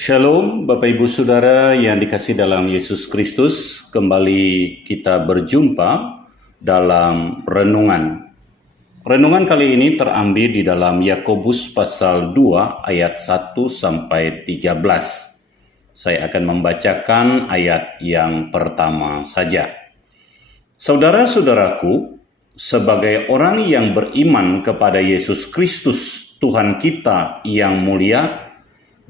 Shalom Bapak Ibu Saudara yang dikasihi dalam Yesus Kristus. Kembali kita berjumpa dalam renungan. Renungan kali ini terambil di dalam Yakobus pasal 2 ayat 1 sampai 13. Saya akan membacakan ayat yang pertama saja. Saudara-saudaraku, sebagai orang yang beriman kepada Yesus Kristus Tuhan kita yang mulia,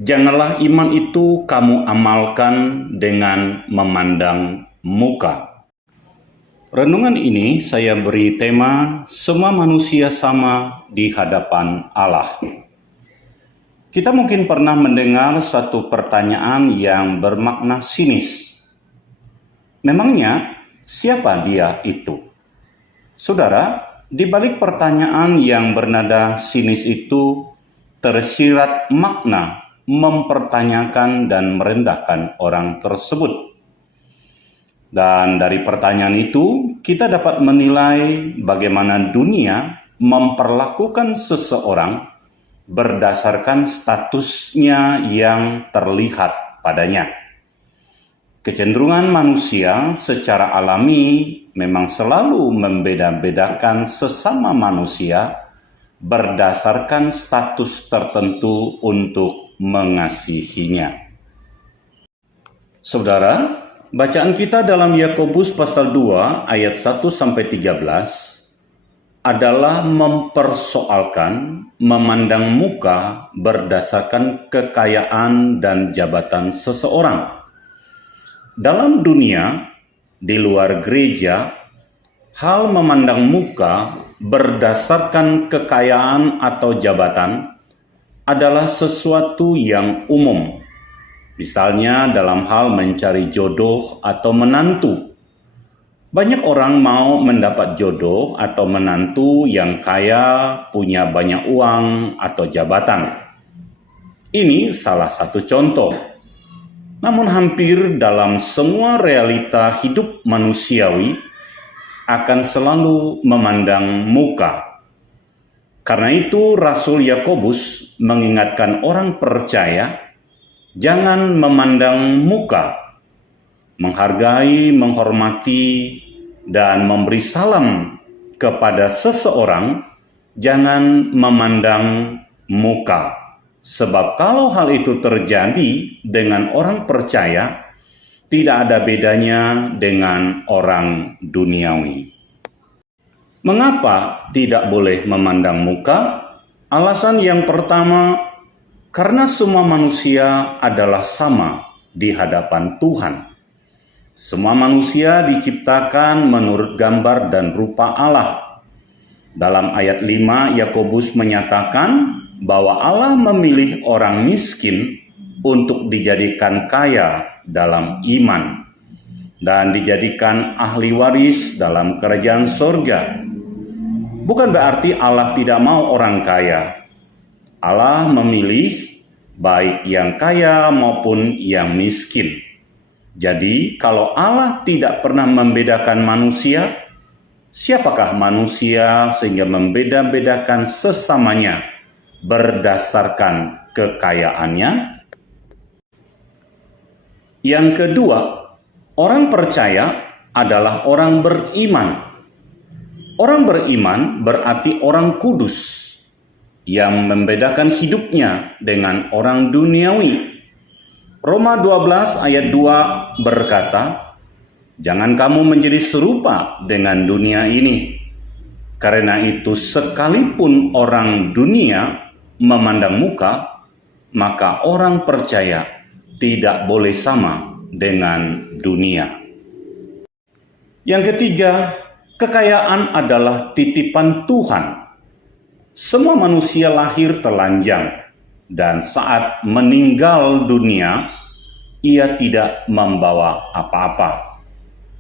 janganlah iman itu kamu amalkan dengan memandang muka. Renungan ini saya beri tema semua manusia sama di hadapan Allah. Kita mungkin pernah mendengar satu pertanyaan yang bermakna sinis. Memangnya siapa dia itu? Saudara, di balik pertanyaan yang bernada sinis itu tersirat makna mempertanyakan dan merendahkan orang tersebut. Dan dari pertanyaan itu, kita dapat menilai bagaimana dunia memperlakukan seseorang berdasarkan statusnya yang terlihat padanya. Kecenderungan manusia secara alami memang selalu membeda-bedakan sesama manusia berdasarkan status tertentu untuk mengasihinya. Saudara, bacaan kita dalam Yakobus pasal 2 ayat 1 sampai 13 adalah mempersoalkan memandang muka berdasarkan kekayaan dan jabatan seseorang. Dalam dunia, di luar gereja, hal memandang muka berdasarkan kekayaan atau jabatan adalah sesuatu yang umum. Misalnya dalam hal mencari jodoh atau menantu. Banyak orang mau mendapat jodoh atau menantu yang kaya, punya banyak uang atau jabatan. Ini salah satu contoh. Namun hampir dalam semua realita hidup manusiawi akan selalu memandang muka. Karena itu Rasul Yakobus mengingatkan orang percaya jangan memandang muka, menghargai, menghormati, dan memberi salam kepada seseorang, jangan memandang muka. Sebab kalau hal itu terjadi dengan orang percaya, tidak ada bedanya dengan orang duniawi. Mengapa tidak boleh memandang muka? Alasan yang pertama, karena semua manusia adalah sama di hadapan Tuhan. Semua manusia diciptakan menurut gambar dan rupa Allah. Dalam ayat 5, Yakobus menyatakan bahwa Allah memilih orang miskin untuk dijadikan kaya dalam iman dan dijadikan ahli waris dalam kerajaan surga. Bukan berarti Allah tidak mau orang kaya. Allah memilih baik yang kaya maupun yang miskin. Jadi, kalau Allah tidak pernah membedakan manusia, siapakah manusia sehingga membeda-bedakan sesamanya berdasarkan kekayaannya? Yang kedua, orang percaya adalah orang beriman. Orang beriman berarti orang kudus yang membedakan hidupnya dengan orang duniawi. Roma 12 ayat 2 berkata, "Jangan kamu menjadi serupa dengan dunia ini. Karena itu sekalipun orang dunia memandang muka, maka orang percaya tidak boleh sama dengan dunia." Yang ketiga, kekayaan adalah titipan Tuhan. Semua manusia lahir telanjang, dan saat meninggal dunia, ia tidak membawa apa-apa.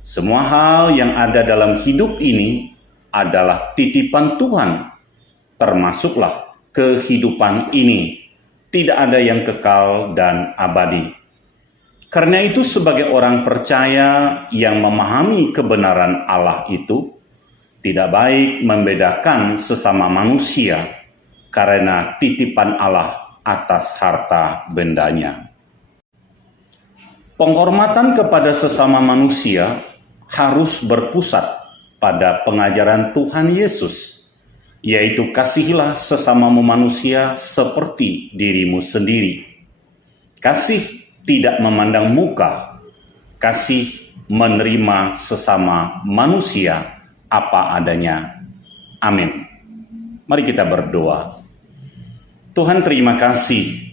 Semua hal yang ada dalam hidup ini adalah titipan Tuhan, termasuklah kehidupan ini. Tidak ada yang kekal dan abadi. Karena itu sebagai orang percaya yang memahami kebenaran Allah itu, tidak baik membedakan sesama manusia karena titipan Allah atas harta bendanya. Penghormatan kepada sesama manusia harus berpusat pada pengajaran Tuhan Yesus, yaitu kasihilah sesamamu manusia seperti dirimu sendiri. Kasih tidak memandang muka, kasih menerima sesama manusia apa adanya. Amin. Mari kita berdoa. Tuhan, terima kasih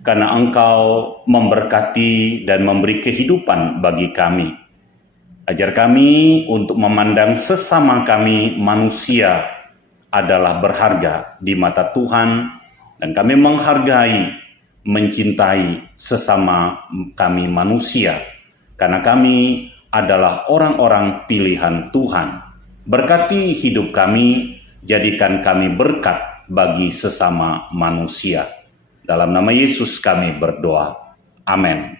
karena Engkau memberkati dan memberi kehidupan bagi kami. Ajar kami untuk memandang sesama kami manusia adalah berharga di mata Tuhan, dan kami menghargai, mencintai sesama kami manusia, karena kami adalah orang-orang pilihan Tuhan. Berkati hidup kami, jadikan kami berkat bagi sesama manusia. Dalam nama Yesus kami berdoa. Amin.